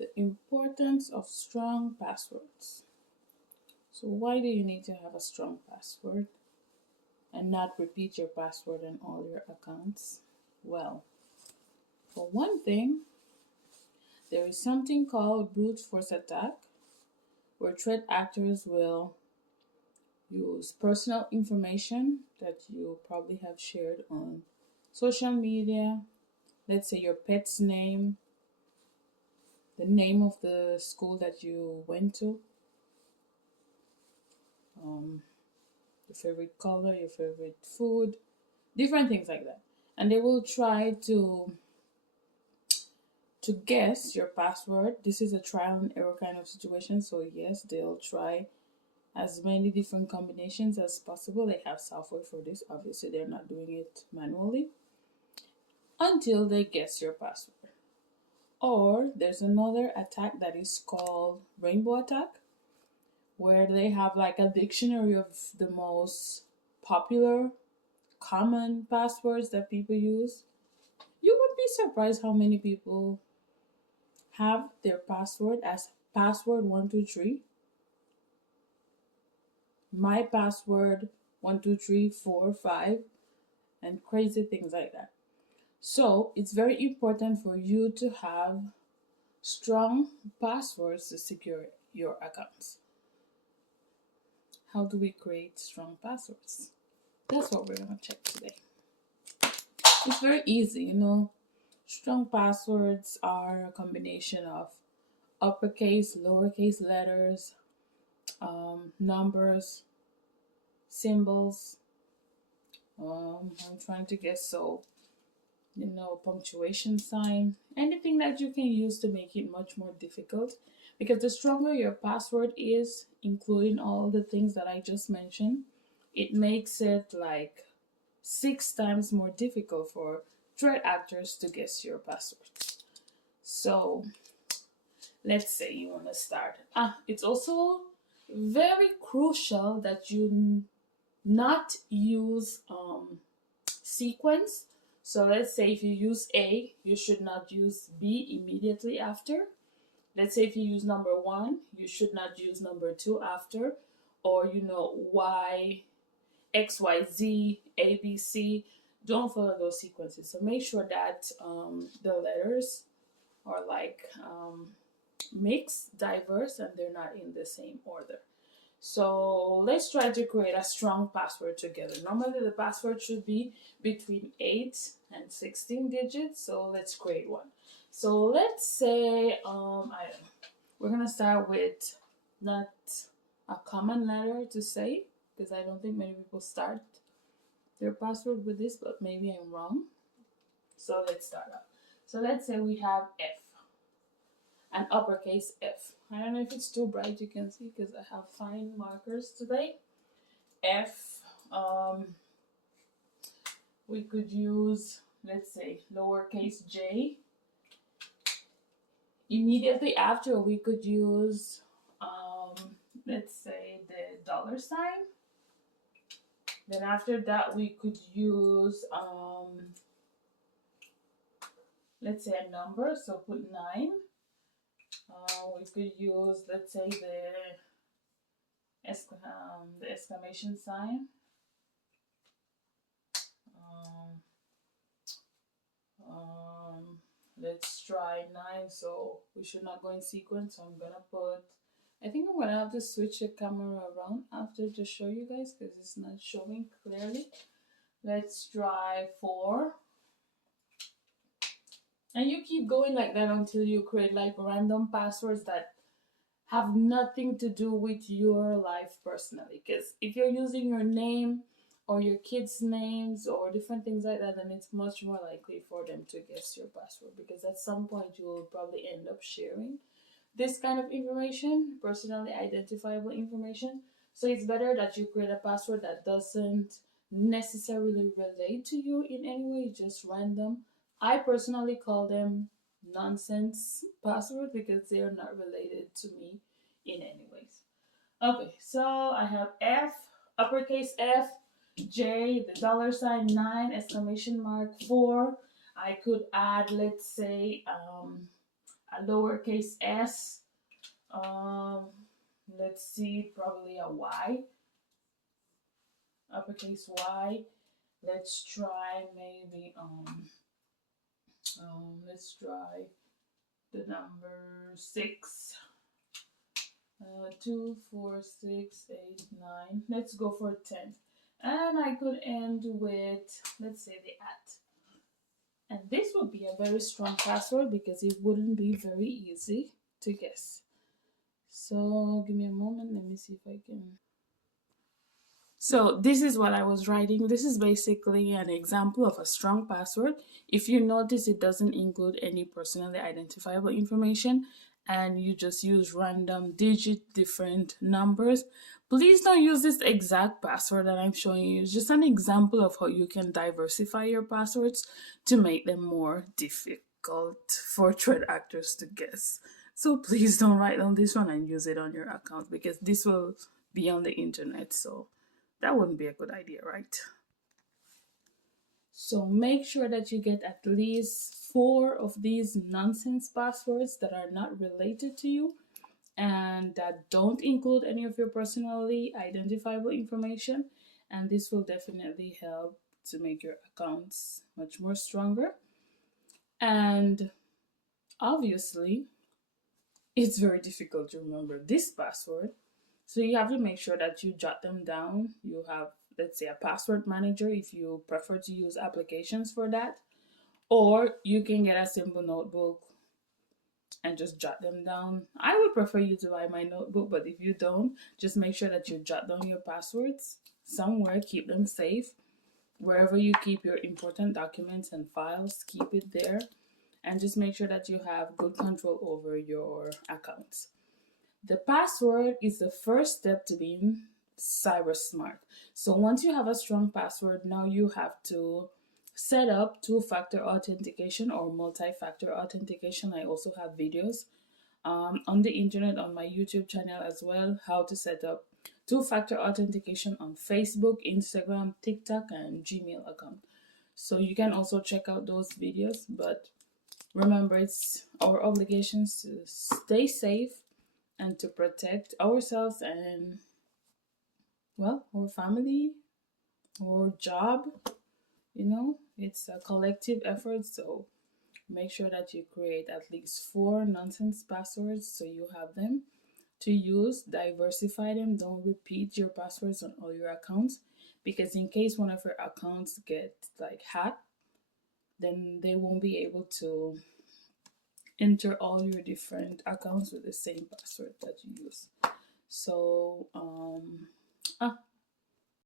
The importance of strong passwords. So why do you need to have a strong password and not repeat your password in all your accounts? Well, for one thing, there is something called brute force attack, where threat actors will use personal information that you probably have shared on social media. Let's say your pet's name, the name of the school that you went to, um, your favorite color, your favorite food, different things like that. And they will try to guess your password. This is a trial and error kind of situation. So yes, they'll try as many different combinations as possible. They have software for this. Obviously, they're not doing it manually until they guess your password. Or there's another attack that is called rainbow attack, where they have like a dictionary of the most popular common passwords that people use. You would be surprised how many people have their password as password 123, my password 12345, and crazy things like that. So it's very important for you to have strong passwords to secure your accounts. How do we create strong passwords? That's what we're going to check today. It's very easy, you know. Strong passwords are a combination of uppercase, lowercase letters, numbers, symbols. I'm trying to guess, so punctuation sign, anything that you can use to make it much more difficult. Because the stronger your password is, including all the things that I just mentioned, it makes it like 6 times more difficult for threat actors to guess your password. So let's say you want to start. It's also very crucial that you not use sequence. So let's say if you use A, you should not use B immediately after. Let's say if you use number 1, you should not use number 2 after. Or Y, X, Y, Z, A, B, C. Don't follow those sequences. So make sure that the letters are like mixed, diverse, and they're not in the same order. So let's try to create a strong password together. Normally the password should be between 8 and 16 digits. So let's create one. So let's say we're gonna start with not a common letter to say, because I don't think many people start their password with this, but maybe I'm wrong. So let's start up. So let's say we have F, an uppercase F. I don't know if it's too bright, you can see, because I have fine markers today. F. We could use, let's say, lowercase j. Immediately after, we could use, let's say, the dollar sign. Then after that, we could use, let's say, a number. So put 9. We could use, let's say, the exclamation sign. Let's try 9. So we should not go in sequence. So I'm gonna put. I think I'm gonna have to switch the camera around after to show you guys because it's not showing clearly. Let's try 4. And you keep going like that until you create like random passwords that have nothing to do with your life personally. Because if you're using your name or your kids' names or different things like that, then it's much more likely for them to guess your password. Because at some point you will probably end up sharing this kind of information, personally identifiable information. So it's better that you create a password that doesn't necessarily relate to you in any way, just random. I personally call them nonsense password because they are not related to me in any ways. Okay, so I have F, uppercase F, J, the dollar sign, 9, exclamation mark, 4. I could add, let's say, a a lowercase s. Um, let's see, probably a y, uppercase y. Let's try maybe let's try the number 6. 2, 4, 6, 8, 9. Let's go for 10. And I could end with, let's say, the at. And this would be a very strong password because it wouldn't be very easy to guess. So give me a moment. Let me see if I can. So this is what I was writing. This is basically an example of a strong password. If you notice, it doesn't include any personally identifiable information and you just use random digit, different numbers. Please don't use this exact password that I'm showing you. It's just an example of how you can diversify your passwords to make them more difficult for threat actors to guess. So please don't write down this one and use it on your account because this will be on the internet. So that wouldn't be a good idea, right? So make sure that you get at least 4 of these nonsense passwords that are not related to you and that don't include any of your personally identifiable information. And this will definitely help to make your accounts much more stronger. And obviously, it's very difficult to remember this password. So you have to make sure that you jot them down. You have, let's say, a password manager if you prefer to use applications for that. Or you can get a simple notebook and just jot them down. I would prefer you to buy my notebook, but if you don't, just make sure that you jot down your passwords somewhere, keep them safe. Wherever you keep your important documents and files, keep it there. And just make sure that you have good control over your accounts. The password is the first step to being cyber smart. So once you have a strong password, now you have to set up two-factor authentication or multi-factor authentication. I also have videos on the internet on my YouTube channel as well, how to set up two-factor authentication on Facebook, Instagram, TikTok, and Gmail account. So you can also check out those videos, but remember, it's our obligations to stay safe and to protect ourselves and, well, our family, our job. It's a collective effort. So make sure that you create at least 4 nonsense passwords so you have them to use. Diversify them. Don't repeat your passwords on all your accounts because in case one of your accounts get like hacked, then they won't be able to enter all your different accounts with the same password that you use. So